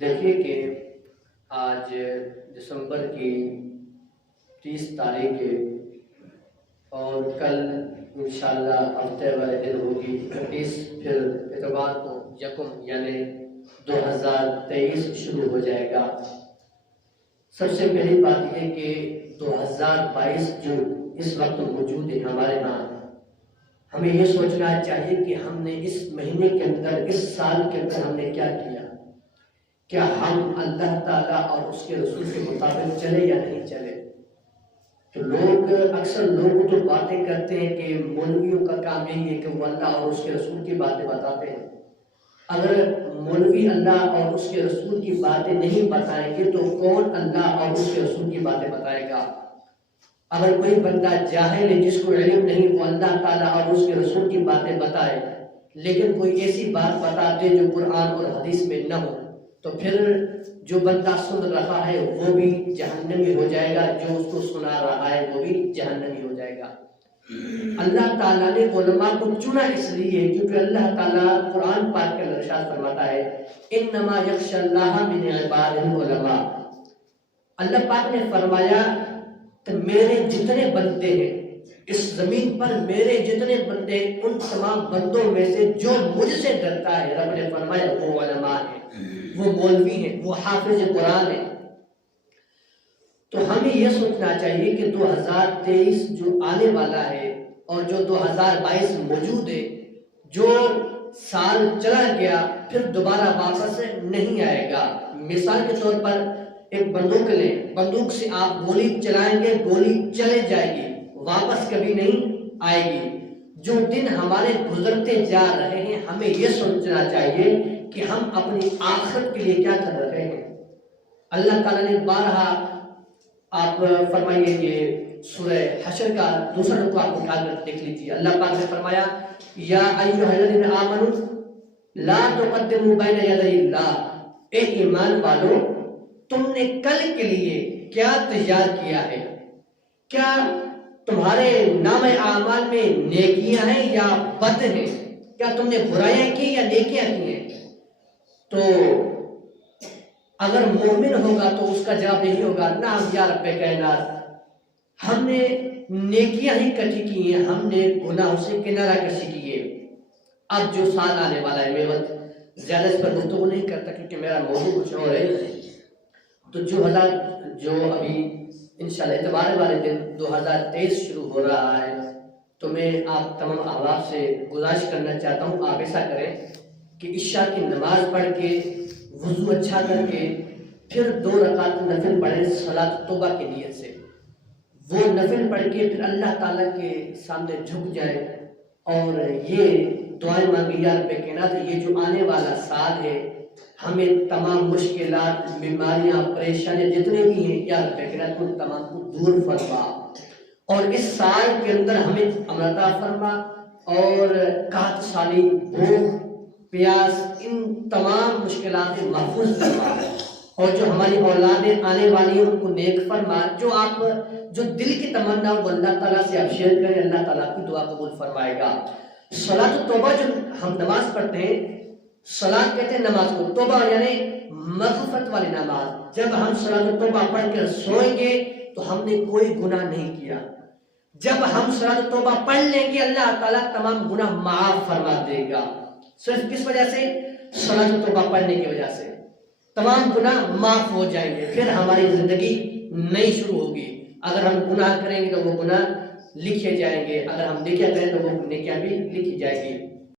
دیکھیے کہ آج دسمبر کی 30 تاریخ ہے اور کل انشاءاللہ ہفتے والے دن ہوگی 31، پھر اتوار کو یکم یعنی 2023 شروع ہو جائے گا۔ سب سے پہلی بات یہ کہ 2022 جو اس وقت موجود ہے ہمارے ہاں، ہمیں یہ سوچنا چاہیے کہ ہم نے اس مہینے کے اندر، اس سال کے اندر ہم نے کیا کیا، کیا ہم اللہ تعالیٰ اور اس کے رسول کے مطابق چلے یا نہیں چلے۔ تو لوگ اکثر تو باتیں کرتے ہیں کہ مولویوں کا کام یہی ہے کہ وہ اللہ اور اس کے رسول کی باتیں بتاتے ہیں۔ اگر مولوی اللہ اور اس کے رسول کی باتیں نہیں بتائیں گے تو کون اللہ اور اس کے رسول کی باتیں بتائے گا؟ اگر کوئی بندہ جاہل ہے، جس کو علم نہیں، وہ اللہ تعالیٰ اور اس کے رسول کی باتیں بتائے لیکن کوئی ایسی بات بتا دے جو قرآن اور حدیث میں نہ ہو، تو پھر جو بندہ سن رہا ہے وہ بھی جہنمی ہو جائے گا، جو اس کو سنا رہا ہے وہ بھی جہنمی ہو جائے گا۔ اللہ تعالیٰ نے علماء کو چنا اس لیے کیونکہ اللہ تعالیٰ قرآن پاک کے اندر ارشاد فرماتا ہے انما یخشی اللہ من عبادہ العلماء۔ اللہ پاک نے فرمایا کہ میرے جتنے بندے ہیں اس زمین پر، میرے جتنے بندے، ان تمام بندوں میں سے جو مجھ سے ڈرتا ہے، رب نے فرمایا وہ علماء ہیں، وہ مولوی ہیں، وہ حافظ قرآن ہیں۔ تو ہمیں یہ سوچنا چاہیے کہ 2023 جو آنے والا ہے اور جو 2022 موجود ہے، جو سال چلا گیا پھر دوبارہ واپس نہیں آئے گا۔ مثال کے طور پر ایک بندوق لیں، بندوق سے آپ گولی چلائیں گے، گولی چلے جائے گی، واپس کبھی نہیں آئے گی۔ جو دن ہمارے گزرتے جا رہے ہیں ہمیں یہ سوچنا چاہیے کہ ہم اپنی آخرت کے لیے کیا کر رہے ہیں۔ اللہ تعالیٰ نے بارہا، آپ فرمائیے کہ سورہ حشر کا دوسرا رکوع آپ اٹھا کر دیکھ لیجیے۔ اللہ پاک نے فرمایا یا ایھا الذین آمنوا لا تقدموا بین یدی اللہ، اے ایمان والو تم نے کل کے لیے کیا تیار کیا ہے؟ کیا تمہارے نام اعمال میں نیکیاں ہیں یا بد ہیں؟ کیا تم نے برائیاں کی یا نیکیاں کی ہیں؟ تو اگر مومن ہوگا تو اس کا جواب یہی ہوگا نعم یا رب کائنات، ہم نے نیکیاں ہی کٹھی کی ہیں، ہم نے گناہوں سے کنارہ کشی کی ہے۔ اب جو سال آنے والا ہے، میں زیادہ اس پر گفتگو نہیں کرتا کیونکہ میرا موضوع کچھ اور ہے۔ تو جو ابھی انشاءاللہ اتوار والے دن 2023 شروع ہو رہا ہے، تو میں آپ تمام احباب سے گزارش کرنا چاہتا ہوں آپ ایسا کریں کہ عشاء کی نماز پڑھ کے، وضو اچھا کر کے، پھر 2 رکعت نفل پڑھیں صلاۃ توبہ کی نیت سے۔ وہ نفل پڑھ کے پھر اللہ تعالیٰ کے سامنے جھک جائیں اور یہ دعائیں مانگیں یا رب کائنات، یہ جو آنے والا سال ہے ہمیں تمام مشکلات، بیماریاں، پریشانیاں جتنے بھی ہیں یا رب کائنات ان تمام کو دور فرما، اور اس سال کے اندر ہمیں امن عطا فرما اور قحط سالی، بھوک پیاس، ان تمام مشکلات سے محفوظ فرما، اور جو ہماری اولادیں آنے والی ہیں ان کو نیک فرما۔ جو دل کی تمنا وہ اللہ تعالیٰ سے آپ شیئر کریں، اللہ تعالیٰ کی دعا قبول فرمائے گا۔ صلاۃ توبہ جو ہم نماز پڑھتے ہیں، صلاۃ کہتے ہیں نماز کو، توبہ یعنی مغفرت والی نماز۔ جب ہم صلاۃ توبہ پڑھ کر سوئیں گے تو ہم نے کوئی گناہ نہیں کیا۔ جب ہم صلاۃ توبہ پڑھ لیں گے اللہ تعالیٰ تمام گناہ معاف فرما دے گا۔ صرف کس وجہ سے؟ صلاۃ توبہ پڑھنے کی وجہ سے تمام گناہ معاف ہو جائیں گے، پھر ہماری زندگی نئی شروع ہوگی۔ اگر ہم گناہ کریں گے تو وہ گناہ لکھے جائیں گے، اگر ہم نیکیاں کریں تو وہ نیکیاں بھی لکھی جائیں گی۔